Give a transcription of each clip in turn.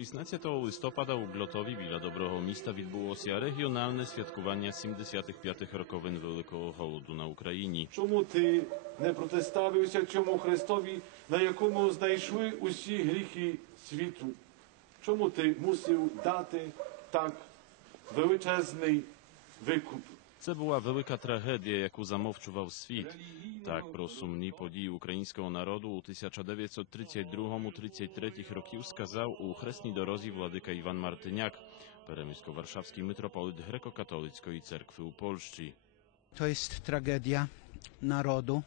16 листопада у Гльотові біля Доброго міста відбулося регіональне святкування 75-х роковин Великого голоду на Україні. Чому ти не протиставився цьому Христові, на якому знайшли усі гріхи світу? Чому ти мусив дати так величезний викуп? Це була велика трагедія, яку замовчував світ. Так про сумні події українського народу у 1932-33 років сказав у хресній дорозі владика Іван Мартиняк, перемісько-варшавський митрополит Греко-кatolickiej Cerkwy u Polszczy. To jest tragedia narodu,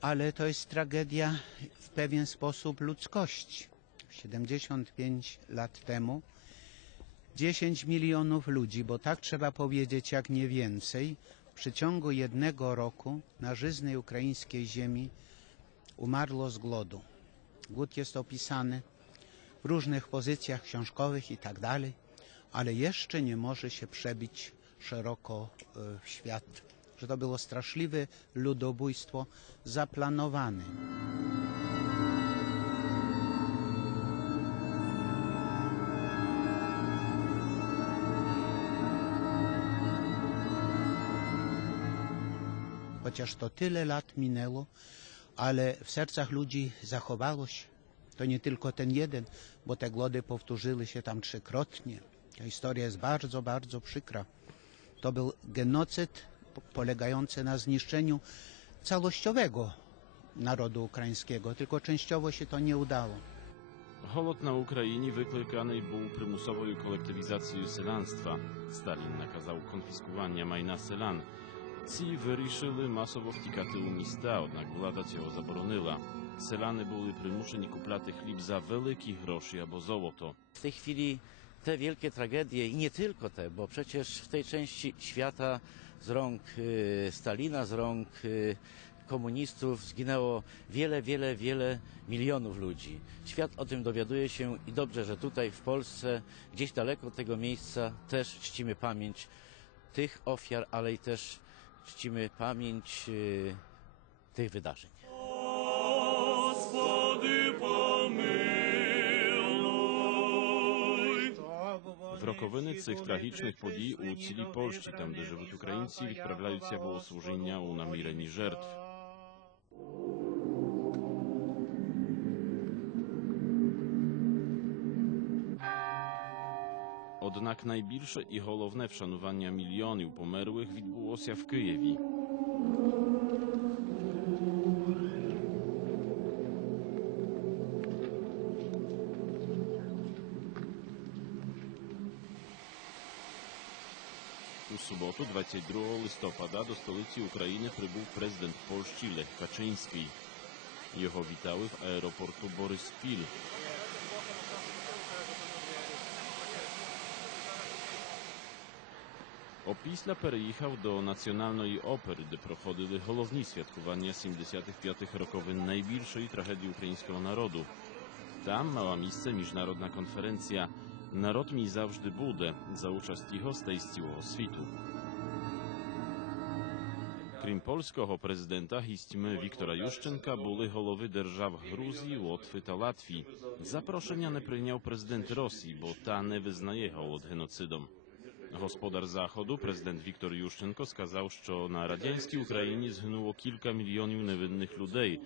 ale to jest tragedia w pewien sposób ludzkości. 75 lat temu 10 milionów ludzi, bo tak trzeba powiedzieć jak nie więcej, w przeciągu jednego roku na żyznej ukraińskiej ziemi umarło z głodu. Głód jest opisany w różnych pozycjach książkowych i tak dalej, ale jeszcze nie może się przebić szeroko e, w świat, że to było straszliwe ludobójstwo zaplanowane. chociaż to tyle lat minęło, ale w sercach ludzi zachowało się. To nie tylko ten jeden, bo te głody powtórzyły się tam trzykrotnie. Ta historia jest bardzo, bardzo przykra. To był genocyd polegający na zniszczeniu całościowego narodu ukraińskiego, tylko częściowo się to nie udało. Holot na Ukrainie wyklikanej był prymusowej kolektywizacji selanstwa. Stalin nakazał konfiskowanie majna selan. Ці вирішили масово втікати у міста, однак влада цього заборонила. Селяни були примушені купляти хліб за великі гроші або золото. W tej chwili te wielkie tragedie i nie tylko te, bo przecież w tej części świata z rąk y, Stalina, z rąk y, komunistów zginęło wiele, wiele, wiele milionów ludzi. Świat o tym dowiaduje się i dobrze, że tutaj w Polsce, gdzieś daleko od tego miejsca też czcimy pamięć tych ofiar, ale i też czcimy pamięć y, tych wydarzeń. В роковини цих трагічних подій у цілій Польщі, там де живуть українці, відправляються богослужіння у намірені жертв. Однак найбільше і головне вшанування мільйонів померлих відбулося в Києві. У суботу, 22 листопада, до столиці України прибув президент Польщі Лех Качинський. Його вітали в аеропорту Бориспіль. Опісля переїхав до Національної опери, де проходили головні святкування 75-х роковин найбільшої трагедії українського народу. Tam mała miejsce międzynarodna konferencja Народ мій завжди буде за участі гостей з цілого світу. Крім польського президента, гістьми Віктора Ющенка були голови держав Грузії, Лотви та Латвії. Запрошення не прийняв президент Росії, бо та не визнає голод геноцидом. Господар заходу, президент Віктор Ющенко, сказав, що на радянській Україні згинуло кілька мільйонів невинних людей,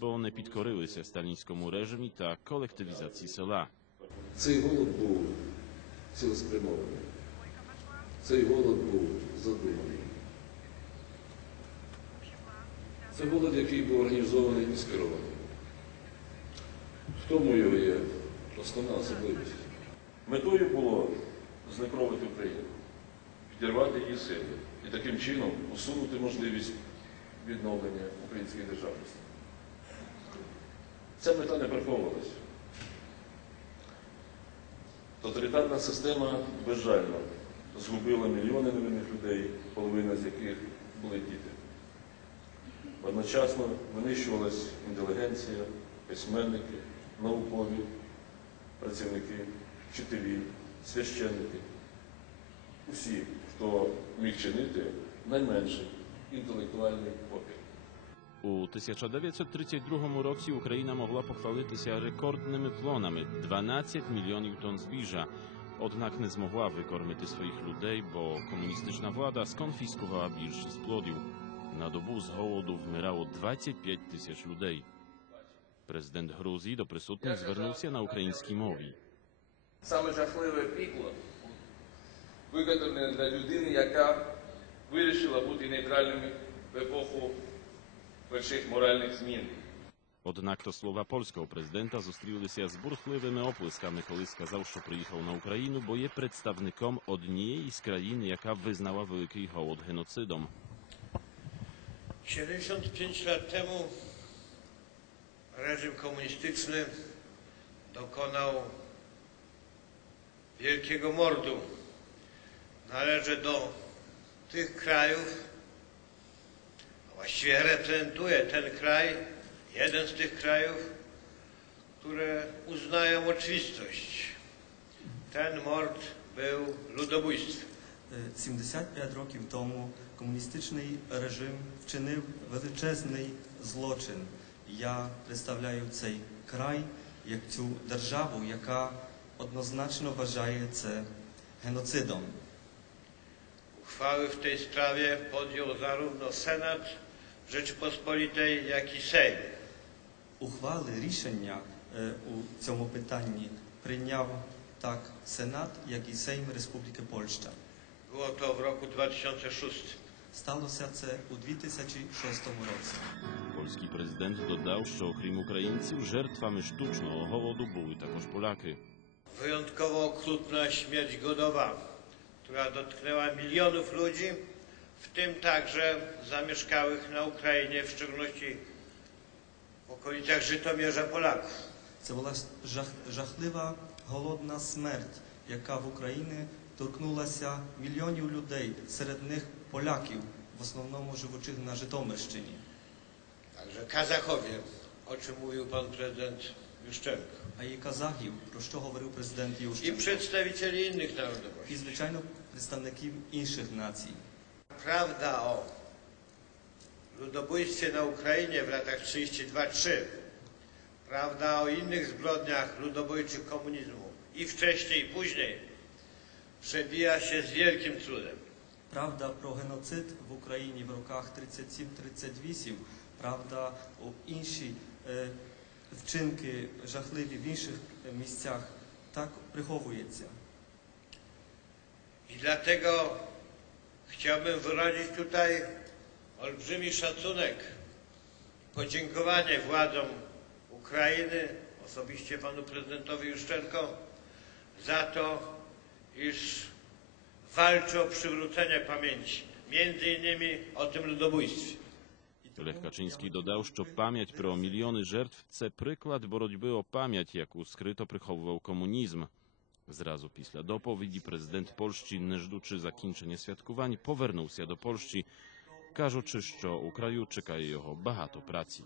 бо не підкорилися сталінському режимі та колективізації села. Цей голод був цілеспрямований. Цей голод був задуманий. Це голод, який був організований і скерований. В тому його є основна особливість. Метою було знекровити Україну, підірвати її сили і таким чином усунути можливість відновлення української державності. Ця мета не приховувалася. Тоталітарна система безжально згубила мільйони невинних людей, половина з яких були діти. Одночасно винищувалась інтелігенція, письменники, наукові працівники, вчителі, священники. Усі, хто міг чинити найменший інтелектуальний опір. У 1932 році Україна могла похвалитися рекордними плонами 12 мільйонів тонн збіжжя. Однак не змогла викормити своїх людей, бо комуністична влада сконфіскувала більшість плодів. На добу з голоду вмирало 25 тисяч людей. Президент Грузії до присутніх звернувся на українській мові. Саме жахливе пікло, виготовлене для людини, яка вирішила бути нейтральною в епоху перших моральних змін. Однак то слова польського президента зустрілися з бурхливими оплесками, коли сказав, що приїхав на Україну, бо є представником однієї з країн, яка визнала великий голод геноцидом. 75 lat temu reżim komunistyczny dokonał wielkiego mordu. Należy do tych krajów, a właściwie reprezentuje ten kraj, jeden z tych krajów, które uznają oczywistość. Ten mord był ludobójstwem. Е, 75 років тому комуністичний режим вчинив величезний злочин. Я представляю цей край як цю державу, яка однозначно вважає це геноцидом. Uchwały w tej sprawie podjął zarówno Senat Rzeczypospolitej, jak i Sejm. Ухвали рішення е, у цьому питанні прийняв так Сенат, як і Сейм Республіки Польща. Było to w roku 2006. Сталося це у 2006 році. Польський президент додав, що окрім українців, жертвами штучного голоду були також поляки. Wyjątkowo okrutna śmierć głodowa, która dotknęła milionów ludzi, w tym także zamieszkałych na Ukrainie, w szczególności w okolicach Żytomierza Polaków. Це була жах, жахлива голодна смерть, яка в Україні торкнулася мільйонів людей, серед них поляків, в основному живучих на Житомирщині. Także Kazachowie, o czym mówił pan prezydent Juszczenko. А і казахів, про що говорив президент I Ющенко, przedstawicieli innych narodowości. і, звичайно, представників інших націй. Prawda o ludobójstwie na Ukrainie w latach 32-3, prawda o innych zbrodniach ludobójczych komunizmu i wcześniej, i później, przebija się z wielkim trudem. Правда про геноцид в Україні в роках 37-38, правда у інші е, вчинки жахливі в інших е, місцях так приховується. I dlatego chciałbym wyrazić tutaj olbrzymi szacunek, podziękowanie władzom Ukrainy, osobiście panu prezydentowi Juszczenko, za to, iż walczy o przywrócenie pamięci, między innymi o tym ludobójstwie. Лех Качинський додав, що пам'ять про мільйони жертв це приклад боротьби о пам'ять, яку скрито приховував комунізм. Зразу після доповіді президент Польщі, не ждучи закінчення святкувань, повернувся до Польщі, кажучи, що у краю чекає його багато праці.